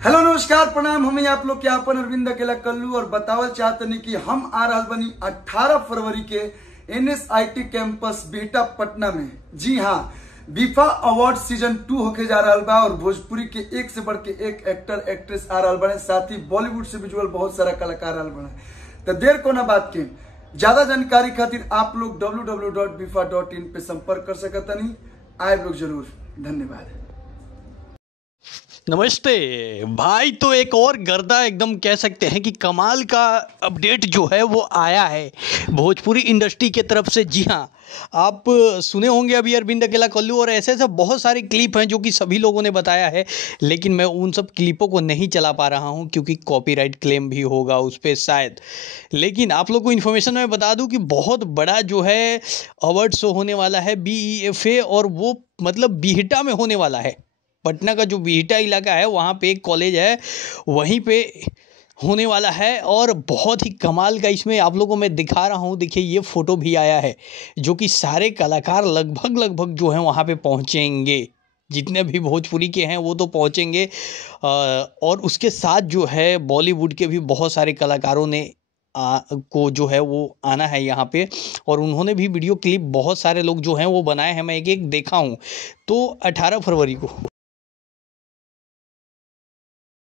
Hello नमस्कार प्रणाम। हमें आप लोग के अपन अरविंद अकेला कल्लू और बतावल चाहते नहीं कि हम आ रहा बनी 18 फरवरी के NSIT कैंपस बिहटा पटना में। जी हाँ, बीफा अवार्ड सीजन 2 होके जा रहा बा और भोजपुरी के एक से बढ़ के एक एक्टर एक्ट्रेस आ रहा बने, साथ ही बॉलीवुड से विजुअल बहुत सारा कलाकार आ बने। तो देर को ना बात के ज्यादा जानकारी खातिर आप लोग www.bifa.in पे संपर्क कर सकता नहीं। आए लोग जरूर। धन्यवाद। नमस्ते भाई। तो एक और गर्दा एकदम कह सकते हैं कि कमाल का अपडेट जो है वो आया है भोजपुरी इंडस्ट्री के तरफ से। जी हाँ, आप सुने होंगे अभी अरविंद अकेला कल्लू और ऐसे बहुत सारे क्लिप हैं जो कि सभी लोगों ने बताया है, लेकिन मैं उन सब क्लिपों को नहीं चला पा रहा हूं क्योंकि कॉपीराइट क्लेम भी होगा उस पर शायद। लेकिन आप लोग को इन्फॉर्मेशन मैं बता दूं कि बहुत बड़ा जो है अवार्ड शो होने वाला है BEFA, और वो मतलब बिहटा में होने वाला है। पटना का जो बिहटा इलाका है वहाँ पे एक कॉलेज है, वहीं पे होने वाला है। और बहुत ही कमाल का इसमें आप लोगों को मैं दिखा रहा हूँ। देखिए ये फ़ोटो भी आया है जो कि सारे कलाकार लगभग जो हैं वहाँ पे पहुँचेंगे। जितने भी भोजपुरी के हैं वो तो पहुँचेंगे, और उसके साथ जो है बॉलीवुड के भी बहुत सारे कलाकारों ने को जो है वो आना है यहाँ पे। और उन्होंने भी वीडियो क्लिप बहुत सारे लोग जो हैं वो बनाए हैं, मैं एक एक देखा हूँ। तो 18 फरवरी को